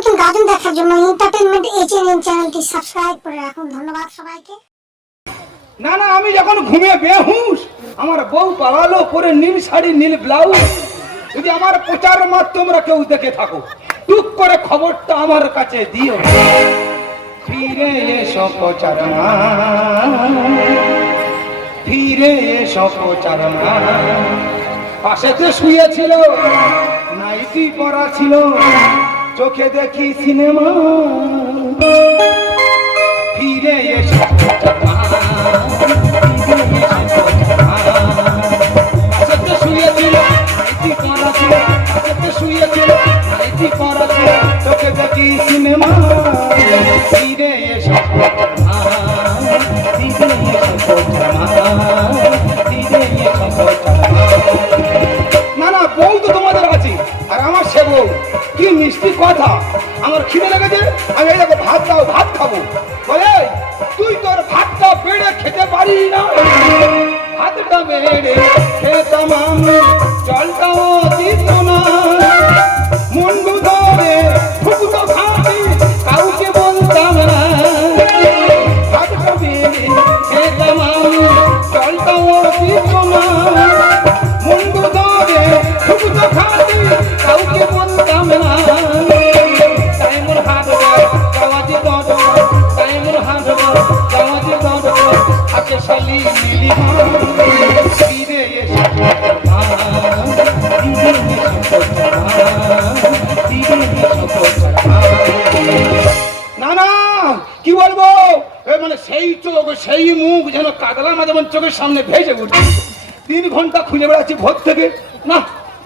নতুন গাজন দেখার জন্য এন্টারটেইনমেন্ট এইচএনএন চ্যানেলটি সাবস্ক্রাইব করে রাখুন। ধন্যবাদ সবাইকে। না না, আমি যখন ঘুমিয়ে বেহুশ, আমার বউ পালালো পরে নীল শাড়ি নীল ব্লাউজ। যদি আমার প্রচার মাত তোমরা কেউ দেখে থাকো, টুক করে খবরটা আমার কাছে দিও। ফিরে এসো প্রচার মা, ফিরে এসো প্রচার মা। পাশেতে শুয়েছিল, নাইটি পরা ছিল, চোখে দেখি সিনেমা। ফিরে এসো প্রচার মা, শুয়েছিল নাইটি পরা ছিল, শুয়েছিল নাইটি পরা ছিল, চোখে দেখি সিনেমা। ফিরে এসো প্রচার মা, ফিরে এসো প্রচার মা, ফিরে এসো প্রচার মা। না না, বউ তো তোমাদের আছে, আর আমার সে বউ কি মিষ্টি কথা। আমার খিদে লেগেছে, আমি এই দেখো ভাত দাও, ভাত খাবো। বলে তুই তোর ভাতটা বেড়ে খেতে পারি না। ভাতটা বেড়ে খেতাম আমি, জলটাও দিত না। মুন্ডু ধরে ফুকুতো ভাবি, কাউকে বলতাম না। ভাতটা বেড়ে খেতাম আমি, জলটাও দিত না। মুন্ডু ধরে ফুকুতো ভাবি, কাউকে বলতাম না। তাই মোর হাত গাওয়াজি দড, তাই মোর হাত গাওয়াজি দড, হাতে শালি মিলি মা। ফিরে এসো মা, ফিরে এসো মা, ফিরে এসো মা। না না, কি বলবো, মানে সেই চোখ সেই মুখ যেন কাতলা মাছ যেমন চোখের সামনে ভেসে উঠছে। 3 ঘন্টা খুঁজে বেড়াচ্ছি ভোর থেকে, না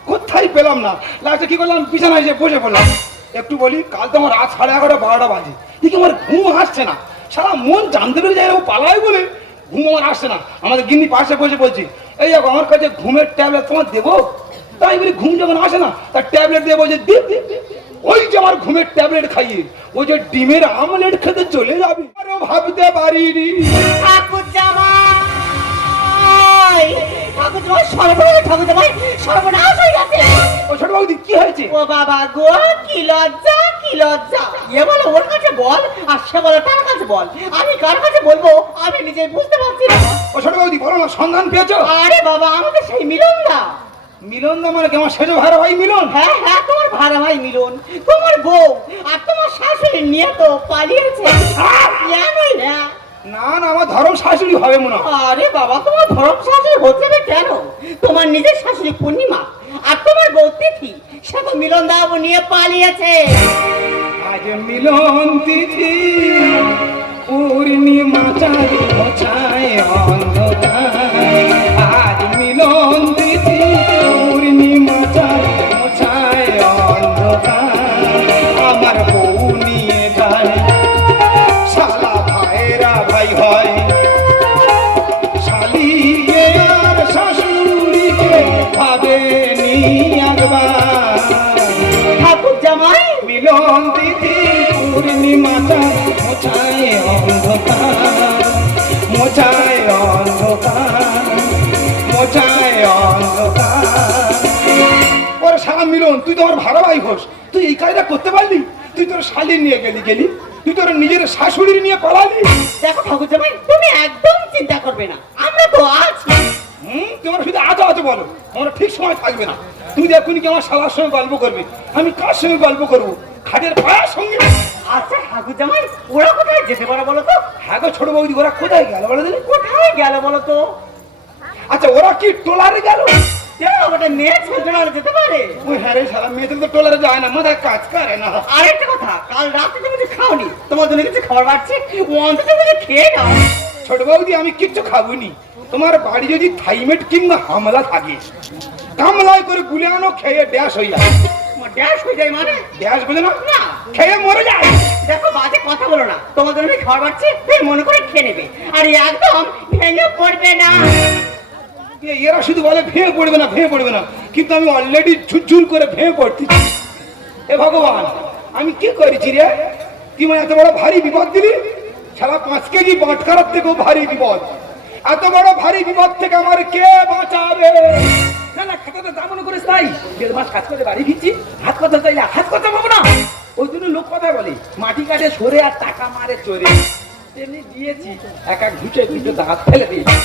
কোথায় পেলাম না। লাস্টে কি করলাম, বিছানায় এসে বসে পড়লাম। একটু বলি, কাল তো আমার রাত 11:30 12টা বাজে, দেখি আমার ঘুম আসছে না। সারা মন জানতে পেরে যায় ও পালাই বলে ঘুম আমার আসছে না। আমাদের গিন্নি পাশে বসে বলছি, এই দেখো আমার কাছে ঘুমের ট্যাবলেট তোমার দেবো। তাই বলি ঘুম যখন আসে না, তার ট্যাবলেট দিয়ে বলছে দে। ওই যে আমার ঘুমের ট্যাবলেট খাইয়ে ওই যে ডিমের আমলেট খেতে চলে যাবে, আরো ভাবতে পারিনি। ঠাকুর জামাই, ঠাকুর জামাই সর্বনাশ, ঠাকুর জামাই সর্বনাশ হয়ে গেছে। ও ছোট বৌদি কি হয়েছে? ও বাবা গো, কি লজ্জা, কি লজ্জা। এ বলে ওর কাছে বল, আর সে বলে তার কাছে বল। আমি কার কাছে বলবো আমি নিজে বুঝতে পারছি না। ও ছোট বৌদি বলো না, সন্ধান পেয়েছো? আরে বাবা, আমাদের সেই মিলন দা। মিলন দা মানে কেমন সেজো ভাড়া ভাই মিলন? হ্যাঁ হ্যাঁ, তোমার ভাড়া ভাই মিলন, তোমার বউ আর তোমার শাশুড়ি নিয়ে তো পালিয়েছে। না না, আমার ধরম শাশুড়ি হবে মনে হয়। আরে বাবা, তোমার ধরম শাশুড়ি হচ্ছে না কেন? তোমার নিজের শাশুড়ি পূর্ণিমা আর তোমার বউ তিথি, সে তো মিলন দা নিয়ে পালিয়েছে। আজ মিলন তিথি, পূর্ণিমা চাঁদ মোছায় অন্ধকার। আজ মিলন তিথি, পূর্ণিমা চাঁদ মোছায় অন্ধকার। আমার বউ নিয়ে যায়, শালা ভাইরা ভাই হয়, শালিকে আর শাশুড়িকে ভাবে নি একবার। ঠাকুর জামাই, মিলন তিথি, পূর্ণিমা চাঁদ মোছায় অন্ধকার, মোছায় অন্ধকার, মোছায় অন্ধকার। ওরে সারা মিলন, তুই তো আমার ভাড়া ভাই হোস, তুই এই কাজটা করতে পারলি? তুই তোর শালি নিয়ে গেলি, তুই তোর নিজের শাশুড়ি নিয়ে পালালি। দেখো ঠাকুর জামাই, তুমি একদম চিন্তা করবে না, আমরা তো আছি। তোমার শুধু আজও বলো, আমার ঠিক সময় থাকবে না। তুই দেখুন কি আমার শালার সঙ্গে গল্প করবি, আমি কার সঙ্গে গল্প করবো? খাটের পায়ের সঙ্গে। আচ্ছা ঠাকুর জামাই, ওরা কোথায় যেতে পারে বলো তো? হ্যাঁ গো ছোট বৌদি, ওরা কোথায় গেল বলে দিলে? কোথায় গেল বলো তো? আচ্ছা ওরা কি টোলারে গেল? ওটা মেয়ে ছেলে যেতে পারে? ওই হ্যাঁ রে, সারা মেয়েদের তো টোলারে যায় না, মাথায় কাজ করে না। আরেকটা কথা, কাল রাতে তুমি কিছু খাওনি, তোমার জন্য কিছু খাবার বাড়ছে, ও অন্তত কিছু খেয়ে নাও। ছোট বৌদি, আমি কিচ্ছু খাবনি। তোমার বাড়ি যদি থাইমেট কিংবা হামলা থাকে, কামলায় করে গুলে আনো, খেয়ে ড্যাশ হয়ে যায়। ড্যাশ হয়ে যায় মানে? ড্যাশ বোঝে না? না, খেয়ে মরে যায়। দেখো বাজে কথা বলো না, তোমার জন্য খাবার বাড়ছে, তুমি মনে করে খেয়ে নেবে, আর একদম ভেঙে পড়বে না। এরা শুধু বলে ভেঙে পড়বে না, ভেঙে পড়বে না, কিন্তু আমি অলরেডি ঝুরঝুর করে ভেঙে পড়ছি। এ ভগবান, আমি কি করেছি রে? তুই মানে এত বড় ভারী বিপদ দিলি, সারা 5 কেজি বাটখারার থেকেও ভারী বিপদ। এত বড় ভারী বিপদ থেকে আমার কে বাঁচাবে? না না, খাতাটা দাম মনে করিস তাই 1.5 মাস কাজ করে বাড়ি ফিরছি, হাত কথা চাইলে হাত কথা পাবো না। ওই জন্য লোক কথা বলি, মাটি কাটে সরে আর টাকা মারে চোরে। তেমনি দিয়েছি, এক এক ঘুষে দুটো দাঁত ফেলে দিয়েছি।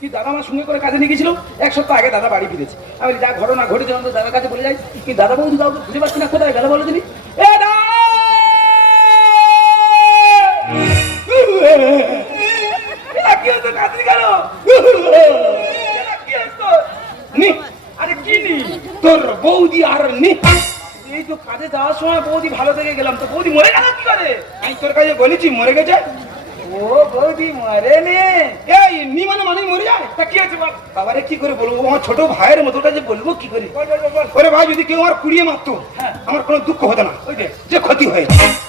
কি দাদা আমার সঙ্গে করে কাজে নিয়ে গেছিল, 1 সপ্তাহ আগে দাদা বাড়ি ফিরেছে। আমি যা ঘটনা ঘটেছে অন্তত দাদার কাছে বলে যাই। কি দাদা বৌদি কাউকে খুঁজে পাচ্ছি না, কোথায় গেল বলে দিবি? এ দাদা! এরা কি হতো, কাজে গেল? এরা কি হতো? নি, আরে কি নি? তোর বৌদি আর নি। এই তো কাজে যাওয়ার সময় বৌদি ভালো থেকে গেলাম, তো বৌদি মরে গেল কি করে? আমি তোর কাছে বলেছি মরে গেছে। ও বৌদি মরে নে, এই নি মানে মরে যায়। তা কি আছে বাবারে, কি করে বলবো? আমার ছোট ভাইয়ের মতো কাজে বলবো কি করে? ওরে ভাই, যদি কেউ আমার কুড়িয়ে মারতো আমার কোনো দুঃখ হতো না, ওই যে ক্ষতি হয়ে।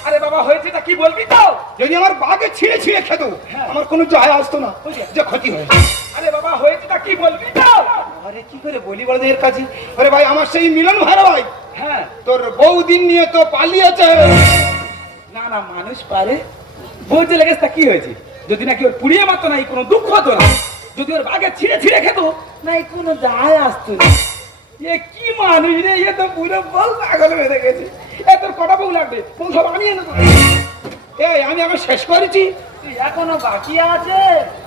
আরে বাবা হয়েছে তা কি বলবি তো? যদি আমার বাঘে ছিঁড়ে ছিঁড়ে খেত আমার কোনো যায় আসতো না, যে ক্ষতি হয়ে। আরে বাবা হয়েছে তা কি বলবি তো? আরে কি করে বলি বলো এর কাছে? আরে ভাই আমার সেই মিলন ভাই ভাই, হ্যাঁ তোর বউদিন নিয়ে তো পালিয়েছে। না না, মানুষ পারে। বলতে লেগেছে তা কি হয়েছে? যদি নাকি ওর পুড়িয়ে মারতো না কোনো দুঃখ হতো না, যদি ওর বাঘে ছিঁড়ে ছিঁড়ে খেত না কোনো যায় আসতো না। এ কি মানুষ রে, এ তো পুরো বল পাগল হয়ে গেছে। এ তোর কটা বউ লাগবে? বউ সব আনিয়ে নেবো। এই আমি এখন শেষ করেছি, এখনো বাকি আছে।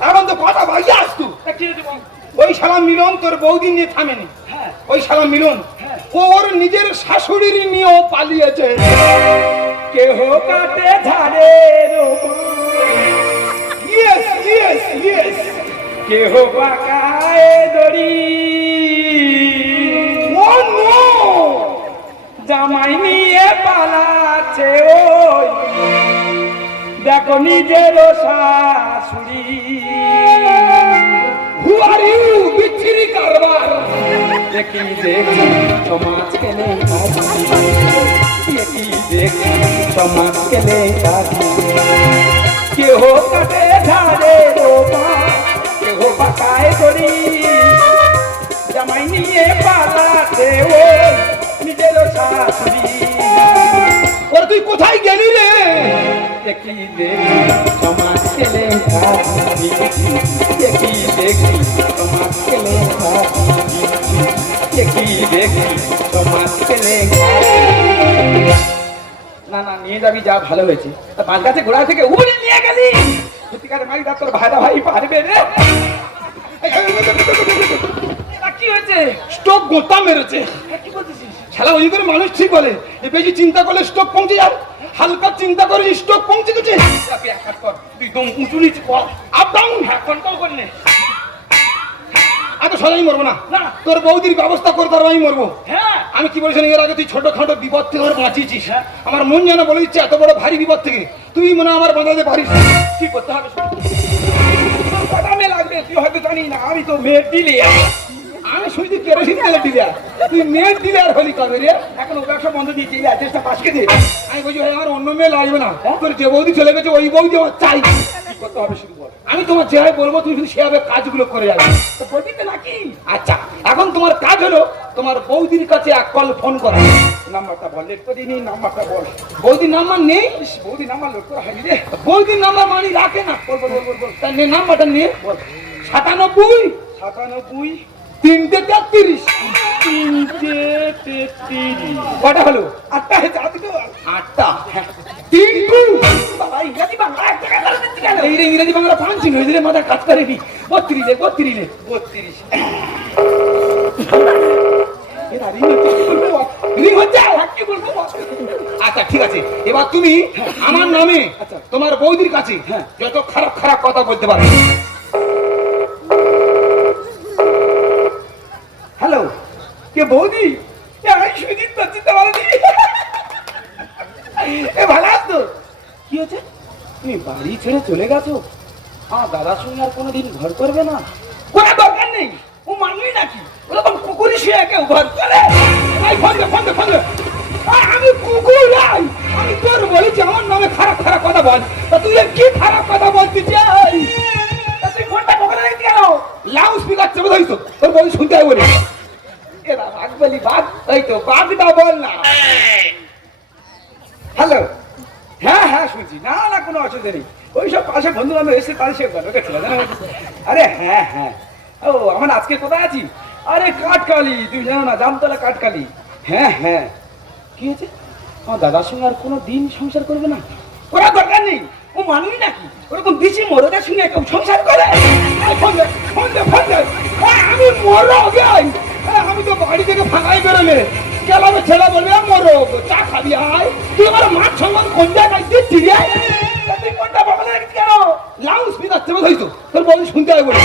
এখন তো কথা বাকি আসতো। ওই শালা মিলন তোর বৌদিন নিয়ে থামেনি। ওই শালা মিলন ওর নিজের শাশুড়ির নিয়েও পালিয়েছে। কেহ কাটে ধারে, ইয়েস ইয়েস ইয়েস, কেহ বাঁকায় দড়ি। ও নো, জামাই নিয়ে পালাচ্ছে ওই, দেখো নিজের শাশুড়ি। হু আর ইউ বিচ্ছিরি কারবার, দেখি দেখি সমাজ কেনে দেখি দেখি সমাজ কেনে কেহ কাটে ধারে রোপা, কেহ পাকায় দড়ি, জামাই নিয়ে পালাতে ও নিজের শাশুড়ি। ওরা তুই কোথায় গেলি রে? দেখি দেখি সমাজ কেলে দেখি দেখি সমাজ কেলে দেখি দেখি সমাজ কেলে। না না, নিয়ে যাবি, যা ভালো হয়েছে। পাঁচ গাছে ঘোড়া থেকে উড়ে নিয়ে গেলি, সত্যিকারে মারি দা তোর ভাইরা ভাই পারবে রে। কি হয়েছে? স্ট্রোক গোতা মেরেছে। কি বলছিস শালা? ওই করে মানুষ ঠিক বলে, বেশি চিন্তা করলে স্ট্রোক পৌঁছে যাও, হালকা চিন্তা করে স্ট্রোক পৌঁছে গেছে। তুই দম উঁচু নিচে কর, আপ ডাউন কন্ট্রোল করে নে। আমি তো সদাই মরবো না, তোর বৌদির ব্যবস্থা করে তার আমি মরবো। হ্যাঁ আমি কি বলছি, এর আগে তুই ছোটখাটো বিপদ থেকে আমার বাঁচিয়েছিস। আমার মন যেন বলে দিচ্ছে এত বড় ভারী বিপদ থেকে তুই মনে আমার বাঁচাতে পারিস। কি করতে হবে? লাগবে তুই হয়তো জানি না, আমি তো মেয়ের দিলে, আমি শুনছি কেরোসিন তেলের ডিলার, তুই মেয়ের ডিলার হলি কবে রে? এখন ব্যবসা বন্ধ দিয়েছি, অ্যাড্রেসটা পাশকে দিয়ে। আমি বলছি ভাই আমার অন্য মেয়ে লাগবে না, তোর যে বৌদি চলে গেছে ওই বৌদি আমার চাই। কি করতে হবে শুধু বল, আমি তোমার যেভাবে বলবো তুমি শুধু সেভাবে কাজগুলো করে যাবে। তো বলতে নাকি? আচ্ছা এখন তোমার কাজ হলো তোমার বৌদির কাছে এক কল ফোন করা। নাম্বারটা বল, লেট করে নি, নাম্বারটা বল। বৌদির নাম্বার নেই? বৌদির নাম্বার লোড করা হয়নি রে। বৌদির নাম্বার মানি রাখে না। বল বল বল বল, তার নাম্বারটা নিয়ে বল। 97 97 333 333। কটা হলো? 8টা হয়েছে। আটটা। 3 বাবা ইংরেজি বাংলা এক টাকা করে দিচ্ছি কেন? এই রে ইংরেজি বাংলা পাঁচিন হয়েছে রে, মাথা কাজ করে নি। 32 32 আচ্ছা ঠিক আছে, এবার তুমি আমার নামে তোমার বৌদির কাছে যত খারাপ খারাপ কথা বলতে পারো। হ্যালো, কে বৌদি? আমি সুজিত পাচ্ছি তো ভালো দিদি। এ ভালো আছো? কি হয়েছে? তুমি বাড়ি ছেড়ে চলে গেছো? দাদার সঙ্গে আর কোনোদিন ঘর করবে না? কোনো দরকার নেই, ও মানুষ নাকি ওরকম কুকুরি শুয়ে কেউ ঘর করে? আমি কুকুর নাই, আমি তোর বলেছি আমার নামে খারাপ খারাপ কথা বল। তা তুই কি খারাপ কথা বলতে চাই? তুই ফোনটা কখন রেখে গেল? লাউড স্পিকার চেপে ধরিস, তোর বলি শুনতে হয় বলে। এরা বাঘ বলি বাঘ, এই তো বাঘটা বল না। হ্যালো, হ্যাঁ হ্যাঁ শুনছি, না না কোনো অসুবিধা নেই। ওই সব পাশে বন্ধু বান্ধব এসে তাদের সে ছিল। আরে হ্যাঁ হ্যাঁ, ও আমার আজকে কোথায় আছি? আরে কাঠকালি, তুমি জানো না, জামতলা কাঠকালি। হ্যাঁ হ্যাঁ, কি হয়েছে? আমার দাদার সঙ্গে আর কোনো দিন সংসার করবে না? করার দরকার নেই, ও মানুষ নাকি ওরকম দিশি মরদের সঙ্গে কেউ সংসার করে? ফোন দে, ফোন দে, ফোন দে। আমি মরো গাই, আমি তো বাড়ি থেকে ফাঁকাই বেরোলে কেলাবে ছেলে বলবে মরো চা খাবি আয়, তুই আমার মাছ সঙ্গে কোন জায়গায় দিচ্ছি রে? তুই কোনটা বাবা কেন লাউড স্পিকার চেপে ধরিস তোর বলি শুনতে হয় বলে?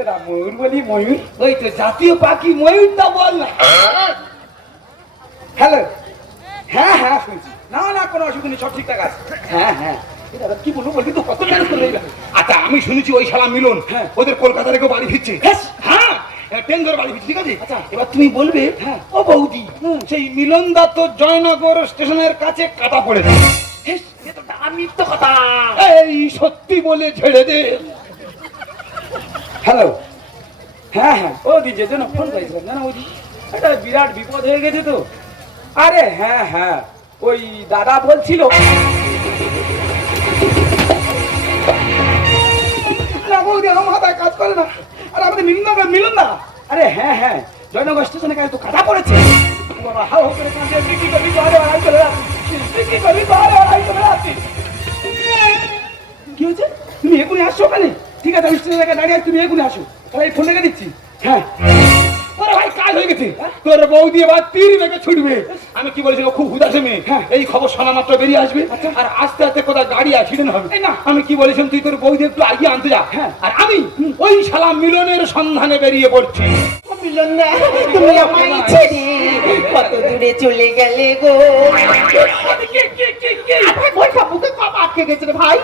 এরা ময়ূর বলি, ময়ূর ওই তো জাতীয় পাখি ময়ূরটা বল না। হ্যালো, হ্যাঁ হ্যাঁ শুনছি, না না কোনো অসুবিধা নেই, সব ঠিকঠাক আছে। হ্যাঁ হ্যাঁ এটা কি বলবো বলবি তো, কত ম্যানেজ করে নেবে? আচ্ছা আমি শুনেছি ওই শালা মিলন ওদের কলকাতা থেকে বাড়ি ফিরছে। হ্যাঁ টেন্ডার বাড়ি ফিরছে, ঠিক আছে। আচ্ছা এবার তুমি বলবে হ্যাঁ ও বৌদি সেই মিলন দা তো জয়নগর স্টেশনের কাছে কাটা পড়েছে। আমি তো কথা এই সত্যি বলে ছেড়ে দে। হ্যালো, হ্যাঁ হ্যাঁ ও দি যে জন্য ফোন করেছিলাম না ওই একটা বিরাট বিপদ হয়ে গেছে তো। আরে হ্যাঁ হ্যাঁ ওই দাদা বলছিল না বৌদি আমার মাথায় কাজ করে না। আর আমাদের মিলন না, আরে হ্যাঁ হ্যাঁ জয়নগর স্টেশনের কাছে তো কাটা পড়েছে। বাবা হাও হাও করে কাঁদছে, বিক্রি করবি তো আরে আড়াই চলে যাচ্ছি, বিক্রি করবি তো আরে আড়াই চলে যাচ্ছি। কি হয়েছে? তুমি এখনই আসছো ওখানে? ঠিক আছে আমি স্টেশনের কাছে দাঁড়িয়ে আছি, তুমি এখনই আসো। তাহলে এই ফোন রেখে দিচ্ছি। হ্যাঁ ওরে ভাই কাজ হয়ে গেছে, তোর বৌদি এবার তীর মেঘে ছুটবে। আমি কি বলেছি, খুব হুদাসে মেয়ে, এই খবর শোনা মাত্র বেরিয়ে আসবে আর আস্তে আস্তে কোথাও গাড়ি অ্যাক্সিডেন্ট হবে না। আমি কি বলেছিলাম তুই তোর বৌদি একটু আগিয়ে আনতে যা, আর আমি ওই শালা মিলনের সন্ধানে বেরিয়ে পড়ছি। মিলন দা তুমি আমায় ছেড়ে কত দূরে চলে গেলে গো। বুকে কপ আটকে গেছে রে ভাই।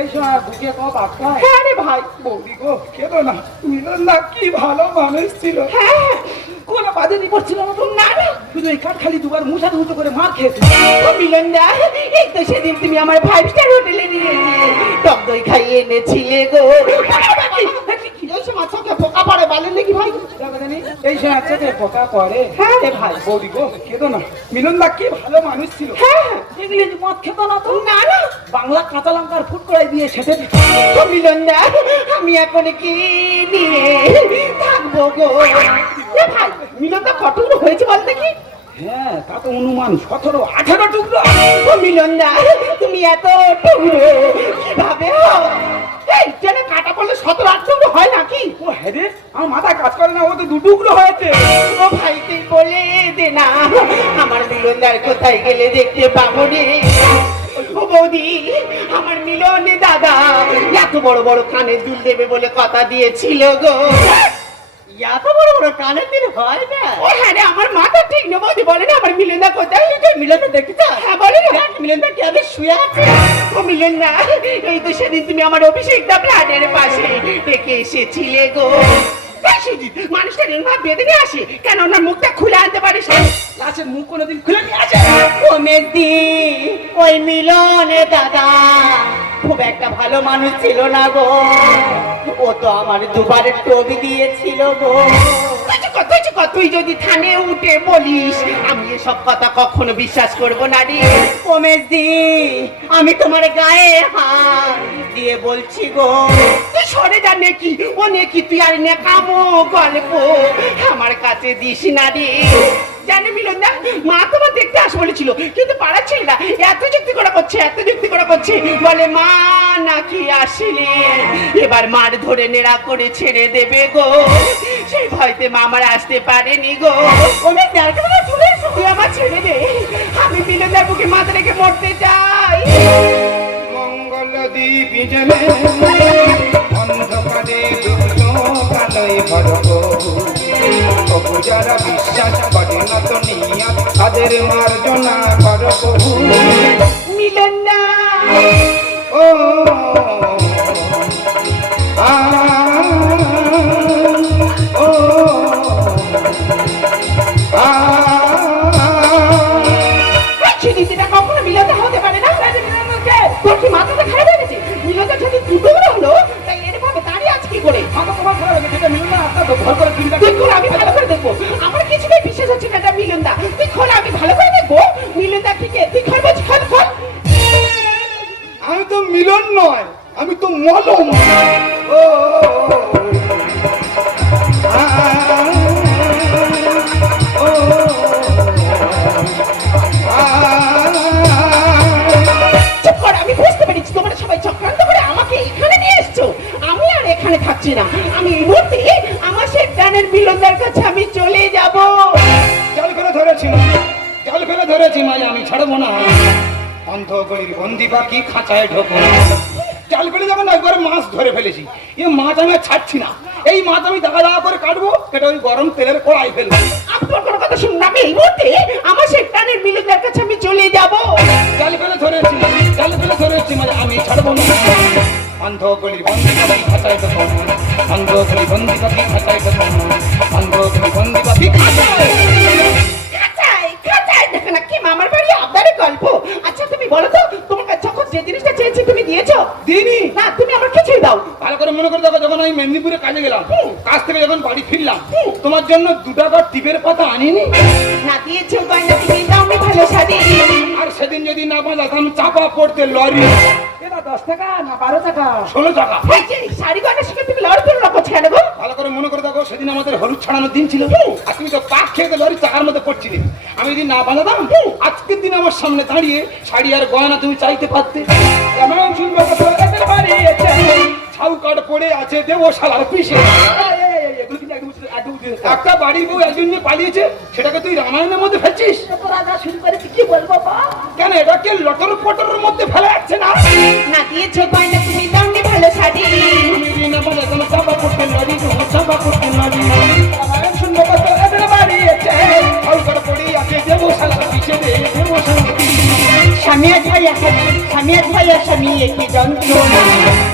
এই সময় বুকে কপ আটকায়? হ্যাঁ রে ভাই। বৌদি গো কেঁদো না, মিলন না কি ভালো মানুষ ছিল। হ্যাঁ কোনো বাজে করছিল না তো, না না শুধু এই কাঠ খালি দুবার মুছা ধুতো করে মার খেয়েছে। ও মিলন দা এই তো সেদিন তুমি আমার 5 স্টার হোটেলে নিয়ে গিয়ে টক দই খাইয়ে এনেছিলে গো। এই সময় চোখে পোকা পড়ে বলেন নাকি ভাই? এই সময় চোখে পোকা পড়ে? হ্যাঁ রে ভাই। বৌদি গো কেঁদো না, মিলন দা কি ভালো মানুষ ছিল। হ্যাঁ ইংরেজ মদ খেতো না তো, না না বাংলা কাঁচা লঙ্কার ফুট করে দিয়ে খেতে দিত। ও মিলন দা আমি এখন কি নিয়ে থাকবো গো? এ ভাই মিলন দা কত হয়েছে বল দেখি? হ্যাঁ তা তো অনুমান 17-18 টুকরো। ও মিলন দা তুমি এত টুকরো কিভাবে হয়? এই ট্রেনে কাটা পড়লে 17-18 টুকরো হয় নাকি? ও হ্যাঁ রে আমার মাথা কাজ করে না, ও তো 2 টুকরো হয়েছে। ও ভাই তুই বলে দে না আমার মিলন দার কোথায় গেলে দেখতে পাবো রে। ও বৌদি আমার মিলন দাদা এত বড় বড় কানের দুল দেবে বলে কথা দিয়েছিল গো। এত বড় বড় কানের দুল হয় না? ও হ্যাঁ রে আমার মাথা ঠিক না বৌদি, বলে না আমার মিলন দা কোথায়? তুই মিলন দা দেখতে চাস? হ্যাঁ বলে না মিলন দা কেমন শুয়ে আছে। ও মিলন দা এই তো সেদিন তুমি আমার অভিষেক দা প্লানের পাশে ডেকে এসেছিলে গো। মানুষটা নির্ভাব বেঁধে নিয়ে আসে কেন? ওনার মুখটা খুলে আনতে পারিস? লাশের মুখ কোনোদিন খুলে নিয়ে আসে? ও মেজদি ওই মিলনে দাদা খুব একটা ভালো মানুষ ছিল না গো। ও তো আমার দুবারে টবি দিয়েছিল গো। তুই যদি থানে উঠে বলিস আমি এসব কথা কখনো বিশ্বাস করব না রে। ও মেজদি আমি তোমার গায়ে হাত দিয়ে বলছি গো, তুই সরে যা নেকি। ও নেকি তুই আর নেকামো গল্প আমার কাছে দিস না রে। জানি মিলন দা মা তোমার দেখতে আস বলেছিল কিন্তু পাড়া ছিল না। এত যুক্তি করা করছে, এত যুক্তি করা করছে, বলে মা নাকি আসলে এবার মার ধরে নেড়া করে ছেড়ে দেবে গো। সেই ভয়তে মা আমার আসতে পারেনি গো। অনেক তুই আমার ছেড়ে দে, আমি মিলন দার বুকে মাথা রেখে মরতে চাই। মঙ্গল দ্বীপ জলে অন্ধকারে ডুবলো কালোয় ভরব, যারা বিশ্বাস করে না তো নিয়া তাদের মার্জনা করব। মিলন দা ও ও সেটা কখনো মিলন দা হতে পারে না। তোর কি মাথাটা খারাপ হয়ে গেছে? মিলন দা যদি দুটো হলো তাই এরভাবে দাঁড়িয়ে আছে কি করে? মাথা তোমার খারাপ হয়ে গেছে, মিলন না আপনার ভর করে দেখুন আমি ভালো করে দেখবো। আমার কিছুতেই বিশ্বাস হচ্ছে না এটা মিলন দা। তুই খোল আমি ভালো করে দেখবো। মিলন দা ঠিক তুই খোল বলছি, খোল খোল। আমি তো মিলন নয়, আমি তো মলম। ও ও অন্ধকলির বন্দি পাখি খাঁচায় ঢোকো না। চাল করে যখন একবার মাছ ধরে ফেলেছি, এ মাছ আমি আর ছাড়ছি না। এই মাছ আমি দাগা দাগা করে কাটবো, কেটে ওই গরম তেলের কড়াই ফেলবো। আপনার কোনো কথা শুনুন, আমি এই মুহূর্তে আমার সেই প্রাণের মিলনের কাছে আমি চলে যাব। জাল ফেলে ধরে এসছি, জাল ফেলে ধরে এসছি, মানে আমি ছাড়বো না। অন্ধকলির বন্দি পাখি খাঁচায় ঢোকো না, অন্ধকলির বন্দি পাখি খাঁচায় ঢোকো না, অন্ধকলির বন্দি পাখি খাঁচায়। খাঁচায় খাঁচায় দেখে না কি মামার বাড়ি আপনারই গল্প। আচ্ছা তুমি বলো তো, তোমার কাছে যখন যে জিনিসটা চেয়েছি তুমি দিয়েছো? দিইনি। না, তুমি আমার কিছুই দাও। ভালো করে মনে করে দেখো, যখন আমি মেদিনীপুরে কাজে গেলাম, কাজ থেকে যখন বাড়ি ফিরলাম, তোমার জন্য 2 টাকার টিপের পাতা আনিনি। না দিয়েছো গয়না তুমি দাওনি ভালো শাড়ি। আর সেদিন যদি না বাঁধাতাম চাপা পড়তে লরি। এটা 10 টাকা না 12 টাকা? 16 টাকা। এই যে শাড়ি গয়না শিখে তুমি লড় করে রাখো কেন গো? ভালো করে মনে করে দেখো, সেদিন আমাদের হলুদ ছাড়ানোর দিন ছিল, আর তুমি তো পাক খেয়ে তো লরি চাকার মধ্যে পড়ছিলে। আমি যদি না বাঁধাতাম, আজকের দিন আমার সামনে দাঁড়িয়ে শাড়ি আর গয়না তুমি চাইতে পারতে। এমন শুনবো কথা এদের বাড়ি আছে। ছাউ কাট পড়ে আছে দেবো শালার পিছে। এগুলো কিন্তু একদম একটা বাড়ির বউ একজন নিয়ে পালিয়েছে, সেটাকে তুই রামায়ণের মধ্যে ফেলছিস রাজা শুরু করেছি, কি বলবো বা? কেন? এটাকে লটর পটরের মধ্যে ফেলা যাচ্ছে না। না দিয়েছো গয়না তুমি দাওনি ভালো শাড়ি। আমি যদি না বাঁধাতাম চাপা পড়তে লরি, চাপা পড়তে লরি। এমন শুনবো কথা এদের বাড়ি আছে। ছাউ কাট পড়ে আছে দেবো শালার পিছে রে, দেবো শালার পিছে। স্বামী আর ভাই স্বামী, স্বামী আর ভাই স্বামী একই যন্ত্রণা।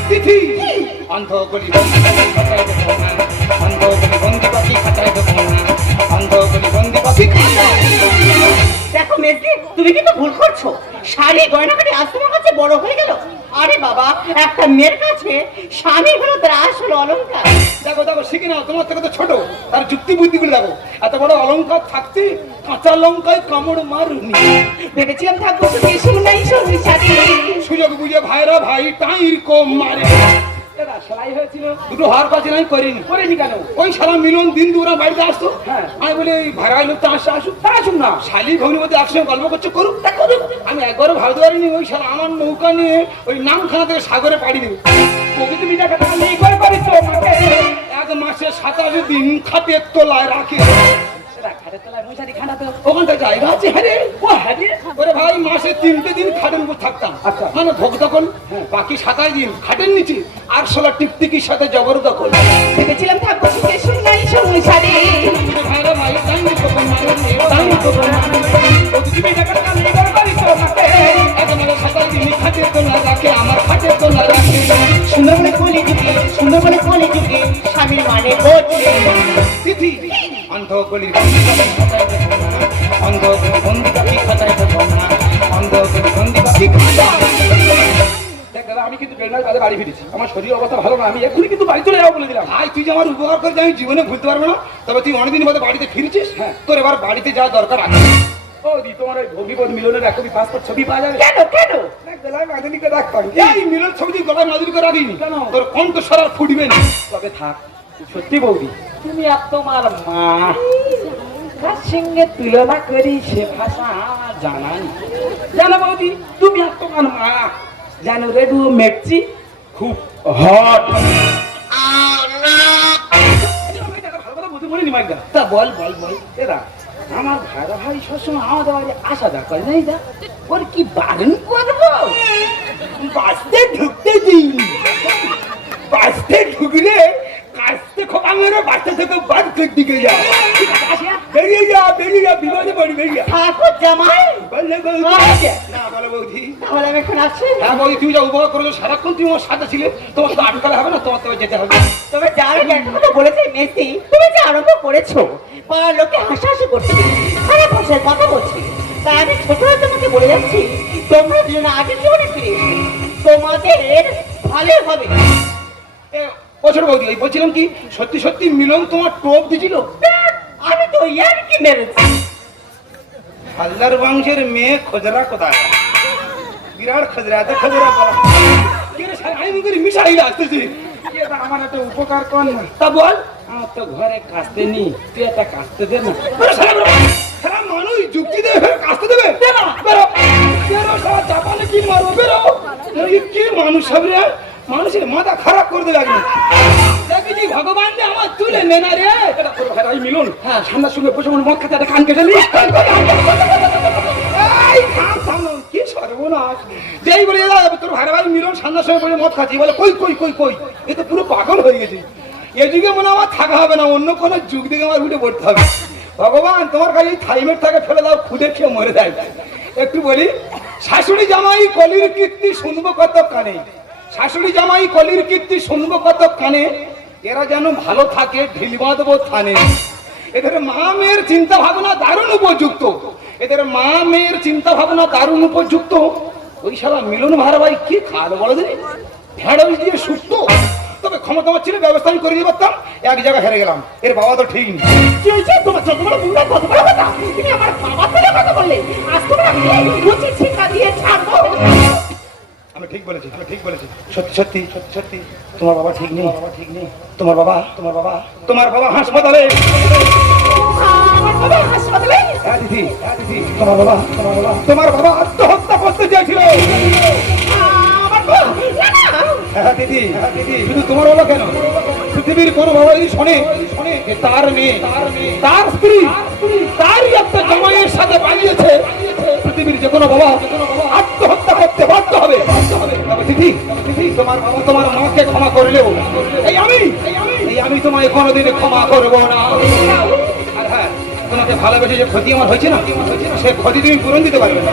তিথি অন্ধকলি বন্দি পাখি খাঁচায় ঢোকো না, অন্ধকলি বন্দি পাখি খাঁচায় ঢোকো না, অন্ধকলি বন্দি পাখি খাঁচায়। দেখো মেসি, তুমি কিন্তু ভুল করছো। শাড়ি গয়না কাটি আজ তোমার কাছে বড় হয়ে গেল। আরে বাবা, একটা মেয়ের কাছে স্বামী হলো তার আসল অলংকার। দেখো দেখো, শিখে নাও, তোমার থেকে তো ছোট, তার যুক্তি বুদ্ধিগুলো দেখো। এত বড় অলংকার থাকতে কাঁচা লঙ্কায় কামড় মারুনি। ভেবেছিলাম থাকবো তুমি শুনাই শুনি শাড়ি। সুযোগ বুঝে ভাইরা ভাই টাইর কম মারে। এটা সেলাই হয়েছিল, দুটো হার পাচ্ছে আমি করিনি। করেনি কেন? ওই সারা মিলন দিন দুরা বাড়িতে আসতো, হ্যাঁ। আমি বলি এই ভাড়া লোকটা আসছে, আসুক। তা শুন না, শালি ভগ্নির মধ্যে একসঙ্গে গল্প করছে, করুক, তা করুক। আমি একবারও ভাবতে পারিনি ওই সারা আমার নৌকা নিয়ে ওই নামখানা থেকে সাগরে পাড়ি দেবে। ওকে তুমি টাকা নেই করে করেছো আমাকে। 1 মাসে 27 দিন খাটের তলায় রাখে। খাটের তলায় মশারি খাটাতো। ওখানটা জায়গা আছে, হ্যাঁ রে। ও হ্যাঁ রে। ওরে ভাই, মাসে 3টে দিন খাটের উপর থাকতাম। আচ্ছা। মানে ভোগ দখল, বাকি 27 দিন খাটের নিচে আর 16 টিকটিকির সাথে জবরদখল। ভেবেছিলাম থাকবো তুমি শুনাই শুনি শাড়ি। ভাইরা ভাই টাইম কখন মারে, টাইম কখন মারে। ওকে তুমি টাকা নেই করে করেছো আমাকে। একেবারে 27 দিন খাটের তলায় রাখে, আমার খাটের তলায় রাখে। সুন্দরবনে কলি যুগে, সুন্দরবনে কলি যুগে স্বামীর মানে বোঝে। তিথি অন্ধকলি বন্দি পাখি খাঁচায় ঢোকো না, অন্ধকলি বন্দি পাখি খাঁচায় ঢোকো না, অন্ধকলি বন্দি পাখি খাঁচায়। দেখ দাদা, আমি কিন্তু বেলনার কাজে বাড়ি ফিরেছি। আমার শরীর অবস্থা ভালো না, আমি এখনই কিন্তু বাড়ি চলে যাবো বলে দিলাম। ভাই, তুই যে আমার উপকার করে আমি জীবনে ভুলতে পারবো না। তবে তুই অনেকদিন বাদে বাড়িতে ফিরেছিস, হ্যাঁ। তোর এবার বাড়িতে যাওয়া দরকার আছে। ও দি, তোমার ওই ভগ্নিপদ মিলনের এক কপি পাসপোর্ট ছবি পাওয়া যাবে? কেন কেন? দেখ দাদা, আমি আধুনিকে রাখতাম। এই মিলন ছবি তুই গলায় মাদুরি করে রাখিনি, কেন? তোর কণ্ঠস্বর আর ফুটবে না। তবে থাক, সত্যি বৌদি, তুমি আর তোমার মা কার সঙ্গে তুলনা করি সে ভাষা জানানি। জানো বৌদি, তুমি আর তোমার মা জানো রেডিও মেটছি খুব হট। ভালো কথা বলতে বলিনি মাইকদা। তা বল বল বল। এরা আমার ভাইরা ভাই সবসময় আমাদের বাড়ি আসা যা করে নাই, যা ওর কি বারণ করবো? বাঁচতে ঢুকতে দিইনি, বাঁচতে ঢুকলে কাস্তে খোপা মেরে বাঁচতে থেকে বাদ করে দিকে যা। বেরিয়ে যা, বেরিয়ে যা, বিপদে পড়ি, বেরিয়ে যা। থাকো জামাই। বললে বৌদি। আচ্ছা। না বলো বৌদি। তাহলে আমি এখন আসছি। হ্যাঁ বৌদি, তুমি যা উপকার করেছো, সারাক্ষণ তুমি আমার সাথে ছিলে, তোমার তো আটকালে হবে না, তোমার তো যেতে হবে। তবে যার একটা কথা বলেছে মেসি, তুমি যে আরম্ভ করেছো পাড়ার লোকে হাসাহাসি করছে, খারাপ ভাষায় কথা বলছে, তাই আমি ছোট হয়ে তোমাকে বলে যাচ্ছি, তোমরা দুজনে আগের জীবনে ফিরে এসো, তোমাদের ভালো হবে। ও ছোট বৌদি, এই বলছিলাম কি, সত্যি সত্যি মিলন তোমার টোপ দিছিল? আমি তো ইয়ার কি মেরেছি। হালদার বংশের মেয়ে খোজরা কোথায়? বিরাট খোজরা, এত খোজরা করা কি রে? আমি মনে করি মিশাই আসতেছি। এটা আমার একটা উপকার কর না। তা বল। আমার তো ঘরে কাস্তে নি, তুই একটা কাস্তে দে না। সারা মানুষ যুক্তি দেবে, ফের কাস্তে দেবে। বেরো বেরো, সারা জাপানে কি মারবো, বেরো। এই কি মানুষ সব রে, মানুষের মাথা খারাপ করে দেবে একদম। দেখেছি ভগবান যে আমার তুলে নে না রে। এটা তোর ভাই ভাই মিলন, হ্যাঁ সামনার সঙ্গে বসে মনে মদ খাতে একটা কান কেটে নি। এই থাম থাম, কি সর্বনাশ। যেই বলে দাদা তোর ভাই ভাই মিলন সন্ধ্যার সময় বলে মদ খাচ্ছি বলে কই কই কই কই এ তো পুরো পাগল হয়ে গেছে এ যুগে মনে আমার থাকা হবে না অন্য কোনো যুগ দিকে আমার উঠে পড়তে হবে ভগবান তোমার কাছে থাইমের টাকা ফেলে দাও খুদে খেয়ে মরে দেয় একটু বলি শাশুড়ি জামাই কলির কীর্তি শুনবো কত কানে শাশুড়ি জামাই কলির কীর্তি শুনবো কত কানে এরা যেন ভালো থাকে ঢিল বাঁধবো থানে এদের মা মেয়ের চিন্তা ভাবনা দারুণ উপযুক্ত এদের মা মেয়ের চিন্তা ভাবনা দারুণ উপযুক্ত ওই শালা মিলন ভাড়া ভাই কি খাওয়ালো বলো দিদি ভেড়া দিয়ে সুস্থ তবে ক্ষমতা ছিল ব্যবস্থা আমি করে দিয়ে পারতাম এক জায়গায় হেরে গেলাম এর বাবা তো ঠিক নেই কি হয়েছে তোমার যত বড় বুড়া কত বড় কথা তুমি আমার বাবার সাথে কথা বললে আজ তোমরা উচিত শিক্ষা দিয়ে ছাড়বো আমি ঠিক বলেছি আমি ঠিক বলেছি সত্যি সত্যি সত্যি সত্যি তোমার বাবা ঠিক নেই বাবা ঠিক নেই তোমার বাবা হাসপাতালে আমার বাবা হাসপাতালে হ্যাঁ দিদি তোমার বাবা আত্মহত্যা করতে চেয়েছিল আমার বাবা হ্যাঁ দিদি শুধু তোমার বাবা কেন পৃথিবীর কোন বাবাই শোনে যে তার মেয়ে তার স্ত্রী তারই একটা জামাইয়ের সাথে পালিয়েছে পৃথিবীর যে কোনো বাবা আত্মহত্যা করতে বাধ্য হবে তবে দিদি তোমার বাবা তোমার মাকে ক্ষমা করলেও এই আমি তোমায় কোনোদিন ক্ষমা করবো না আর হ্যাঁ তোমাকে ভালোবেসে যে ক্ষতি আমার হয়েছে না সে ক্ষতি তুমি পূরণ দিতে পারবে না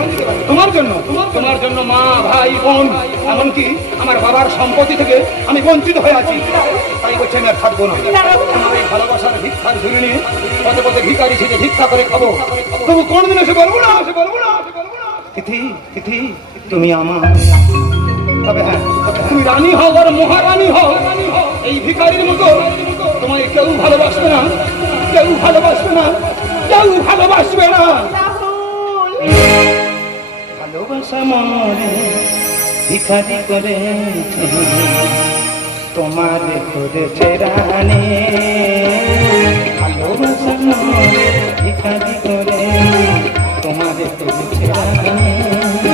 তোমার জন্য মা ভাই বোন এমনকি আমার বাবার সম্পত্তি থেকে আমি বঞ্চিত হয়ে আছি তাই বলছে আমি আর থাকবো না আমার এই ভালোবাসার ভিক্ষার ঝুলি নিয়ে পথে পথে ভিখারি সেজে ভিক্ষা করে খাবো তবু কোনদিন এসে বলবো না তিথি তুমি আমার তবে হ্যাঁ তুমি রানী হও আর মহারানী হও এই ভিখারির মতো তোমায় কেউ ভালোবাসবে না ভালোবাসা মনে ভিখারি করে তোমার করেছে রানী ভালোবাসা মনে ভিখারি করে তোমার করেছে রানী